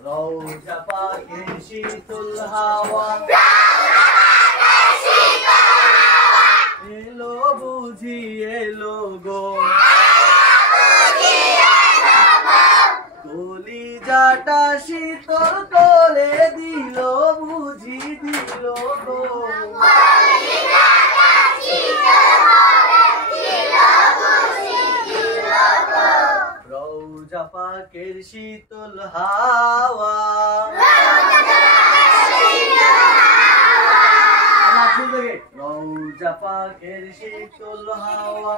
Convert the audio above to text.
রওজা পাকের শীতল হাওয়া এলো বুঝি এলো গো কলিজাটা শীতল করে দিল বুঝি দিল গো রওজা পাকের শীতল হাওয়া রওজা পাকের শীতল হাওয়া